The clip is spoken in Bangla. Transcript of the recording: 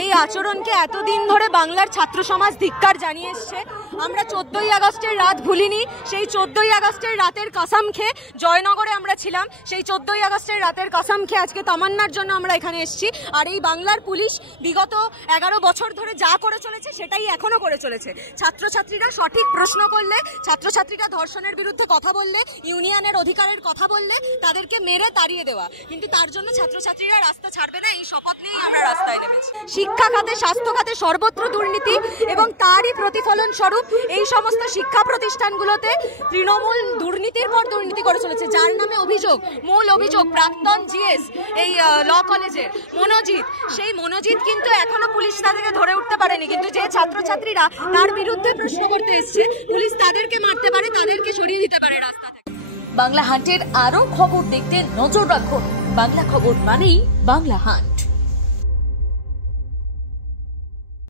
এই আচরণকে এতদিন ধরে বাংলার ছাত্র সমাজ ধিক্কার জানিয়ে এসছে। আমরা 14ই আগস্টের রাত ভুলিনি। সেই 14ই আগস্টের রাতের কসম খেয়ে জয়নগরে আমরা ছিলাম। সেই 14ই আগস্টের রাতের কসম খেয়ে আজকে তামান্নার জন্য আমরা এখানে এসেছি। আর এই বাংলার পুলিশ বিগত 11 বছর ধরে যা করে চলেছে সেটাই এখনো করে চলেছে। ছাত্রছাত্রীরা সঠিক প্রশ্ন করলে, ছাত্রছাত্রীরা ধর্ষণের বিরুদ্ধে কথা বললে, ইউনিয়নের অধিকারের কথা বললে তাদেরকে মেরে তাড়িয়ে দেওয়া, কিন্তু তার জন্য ছাত্রছাত্রীরা রাস্তা ছাড়বে না, এই শপথ নিয়েই আমরা রাস্তায় নেমেছি। শিক্ষা খাতে, স্বাস্থ্য খাতে সর্বত্র দুর্নীতি এবং তারই প্রতিফলন স্বরূপ এই সমস্ত শিক্ষা প্রতিষ্ঠানগুলোতে তৃণমূল দুর্নীতির পর দুর্নীতি করে চলেছে। যার নামে অভিযোগ, মূল অভিযোগ প্রাক্তন জিএস এই ল কলেজের মনোজিৎ, সেই মনোজিৎ কিন্তু এখনো পুলিশ তাদেরকে ধরে উঠতে পারেনি। কিন্তু যে ছাত্রছাত্রীরা তার বিরুদ্ধে প্রশ্ন করতে এসছে, পুলিশ তাদেরকে মারতে পারে, তাদেরকে সরিয়ে দিতে পারে রাস্তা থেকে। বাংলা হান্টের আরো খবর দেখতে নজর রাখুন। বাংলা খবর মানেই বাংলা হান্ট।